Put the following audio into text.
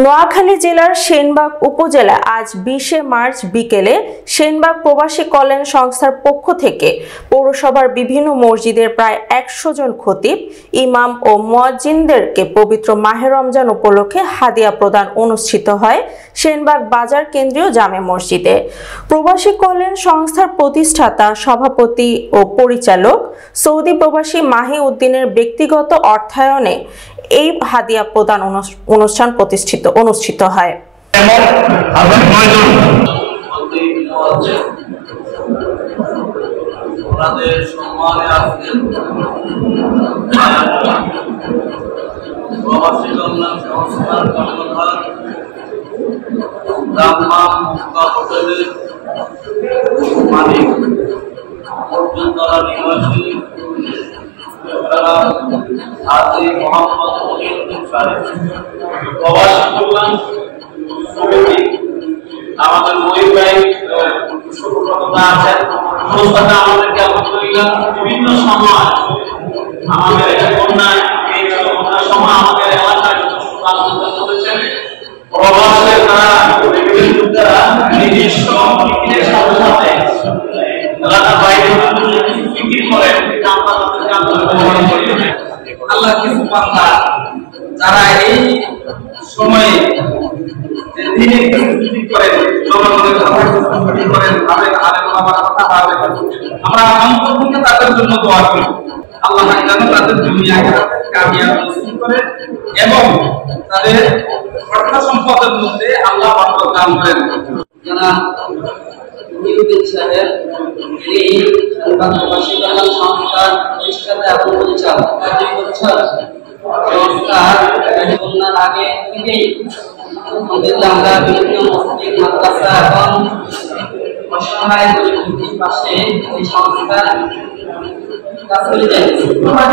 নোয়াখালী জেলার সেনবাগ উপজেলায় আজ 20শে মার্চ বিকেলে সেনবাগ প্রবাসী কল্যাণ সংস্থার পক্ষ থেকে পৌরসভার বিভিন্ন মসজিদের প্রায় 100 জন খতিব, ইমাম ও মুয়াজ্জিনদেরকে পবিত্র মাহে রমজান উপলক্ষে হাদিয়া প্রদান অনুষ্ঠিত হয় সেনবাগ বাজার কেন্দ্রীয় জামে মসজিদে। প্রবাসী কল্যাণ সংস্থার প্রতিষ্ঠাতা, সভাপতি ও পরিচালক সৌদি প্রবাসী মাহি উদ্দিনের ব্যক্তিগত অর্থায়নে এই হাদিয়া প্রদান অনুষ্ঠান অনুষ্ঠিত হয়। আমাদের বিভিন্ন সময় আমাদের আমাদের এলাকায় করেছেন প্রবাসের তারা নিজস্ব সাথে সাথে এলাকার বাইরে বিক্রি করেন। আল্লাহ কিছু বান্দা যারা এই সময়ে আমরা অন্তর্ভুক্ত তাদের জন্য দোয়া করি। আল্লাহ যেন তাদের দুনিয়া কামিয়াব নসিব করেন এবং তাদের অর্থ সম্পদের মধ্যে আল্লাহ বরকত দান করেন। জনাব মুহিউদ্দিন সাহেব, যিনি প্রবাসী কল্যাণ সংস্থার প্রতিষ্ঠাতা এবং পরিচালক, 5 বছর সংস্থার বন্যার আগে থেকেই আমরা বিভিন্ন মসজিদ, মাদ্রাসা এবং অসহায় গরিব পাশে এই সংস্থার কাজ করে যাচ্ছে। সমাজ